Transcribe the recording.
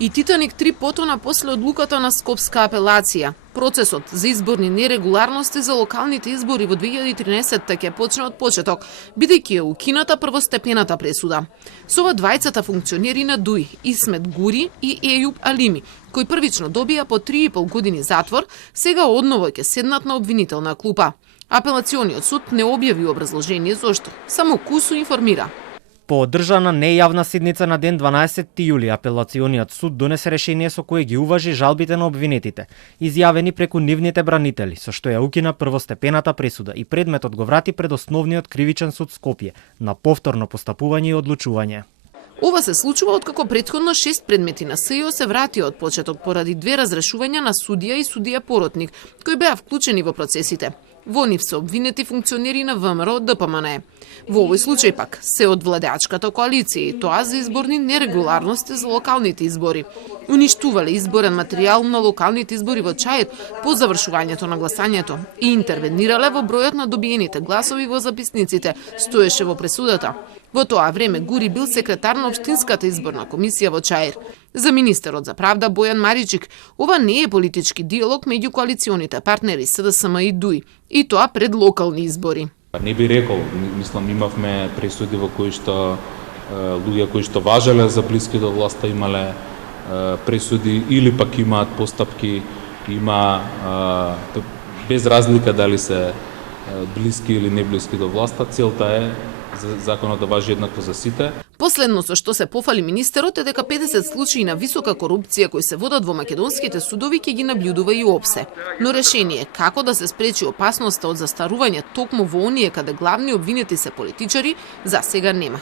И Титаник 3 потона после одлуката на Скопска апелација. Процесот за изборни нерегуларности за локалните избори во 2013 ќе почне од почеток, бидејќи е укината првостепената пресуда. Со ова двајцата функционери на ДУИ, Исмет Гури и Ејуб Алими, кои првично добија по 3,5 години затвор, сега одново ќе седнат на обвинителна клупа. Апелациониот суд не објави образложение зошто, само КУСУ информира. По одржана нејавна седница на ден 12 јули, апелациониот суд донесе решение со кое ги уважи жалбите на обвинетите, изјавени преку нивните бранители, со што ја укина првостепената пресуда и предметот го врати пред основниот кривичен суд Скопје на повторно постапување и одлучување. Ова се случува откако претходно 6 предмети на СЈО се вратија од почеток поради 2 разрешувања на судија и судија поротник, кои беа вклучени во процесите. Во нив се обвинети функционери на ВМРО ДПМН. Во овој случај пак се од владеачката коалиција и тоа за изборни нерегуларности за локалните избори. Уништувале изборен материјал на локалните избори во Чаир по завршувањето на гласањето и интервенирале во бројот на добиените гласови во записниците, стоеше во пресудата. Во тоа време Гури бил секретар на Општинската изборна комисија во Чаир. За министерот за правда Бојан Маричик, ова не е политички диалог меѓу коалиционите партнери СДСМ и ДУИ, и тоа пред локални избори. Не би рекол, мислам имавме пресуди во кои што луѓе кои што важеле за блиски до власта имале пресуди или пак имаат постапки, има без разлика дали се блиски или не блиски до власта, целта е законот да важи еднакво за сите. Последно со што се пофали министерот е дека 50 случаи на висока корупција кои се водат во македонските судови ќе ги наблюдува и ОПСЕ. Но решение како да се спречи опасноста од застарување токму во оние каде главни обвинети се политичари, за сега нема.